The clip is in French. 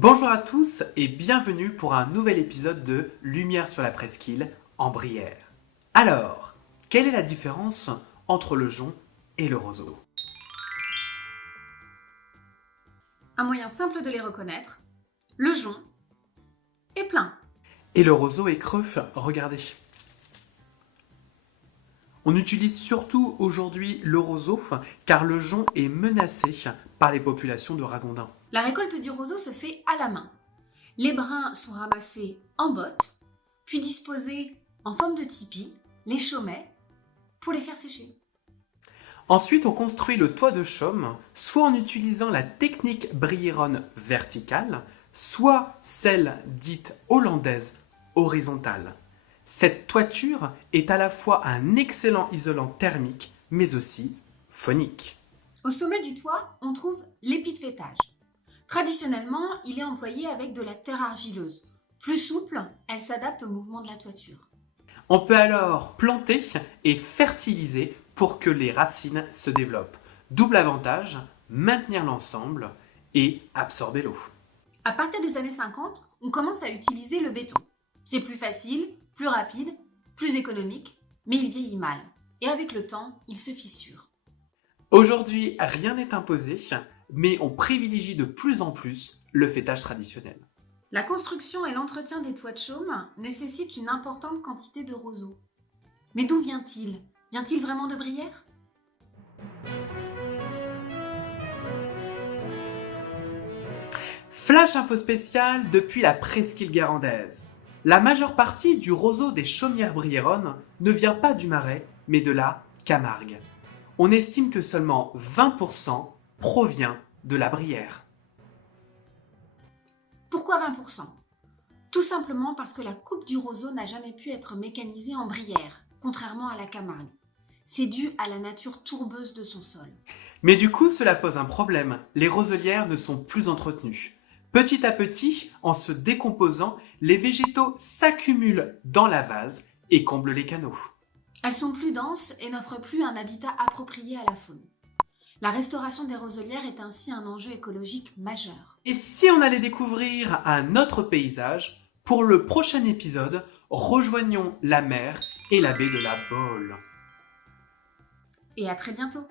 Bonjour à tous et bienvenue pour un nouvel épisode de Lumière sur la presqu'île en Brière. Alors, quelle est la différence entre le jonc et le roseau? Un moyen simple de les reconnaître, le jonc est plein. Et le roseau est creux, regardez. On utilise surtout aujourd'hui le roseau car le jonc est menacé par les populations de ragondins. La récolte du roseau se fait à la main. Les brins sont ramassés en bottes, puis disposés en forme de tipi, les chaumets, pour les faire sécher. Ensuite, on construit le toit de chaume, soit en utilisant la technique briéronne verticale, soit celle dite hollandaise horizontale. Cette toiture est à la fois un excellent isolant thermique, mais aussi phonique. Au sommet du toit, on trouve l'épi de fêtage. Traditionnellement, il est employé avec de la terre argileuse. Plus souple, elle s'adapte au mouvement de la toiture. On peut alors planter et fertiliser pour que les racines se développent. Double avantage, maintenir l'ensemble et absorber l'eau. À partir des années 50, on commence à utiliser le béton. C'est plus facile, plus rapide, plus économique, mais il vieillit mal. Et avec le temps, il se fissure. Aujourd'hui, rien n'est imposé, mais on privilégie de plus en plus le fêtage traditionnel. La construction et l'entretien des toits de chaume nécessitent une importante quantité de roseaux. Mais d'où vient-il? Vient-il vraiment de Brière? Flash info spécial depuis la presqu'île guérandaise. La majeure partie du roseau des chaumières briéronnes ne vient pas du Marais, mais de la Camargue. On estime que seulement 20% provient de la Brière. Pourquoi 20%? Tout simplement parce que la coupe du roseau n'a jamais pu être mécanisée en Brière, contrairement à la Camargue. C'est dû à la nature tourbeuse de son sol. Mais du coup, cela pose un problème. Les roselières ne sont plus entretenues. Petit à petit, en se décomposant, les végétaux s'accumulent dans la vase et comblent les canaux. Elles sont plus denses et n'offrent plus un habitat approprié à la faune. La restauration des roselières est ainsi un enjeu écologique majeur. Et si on allait découvrir un autre paysage, pour le prochain épisode, rejoignons la mer et la baie de la Baule. Et à très bientôt!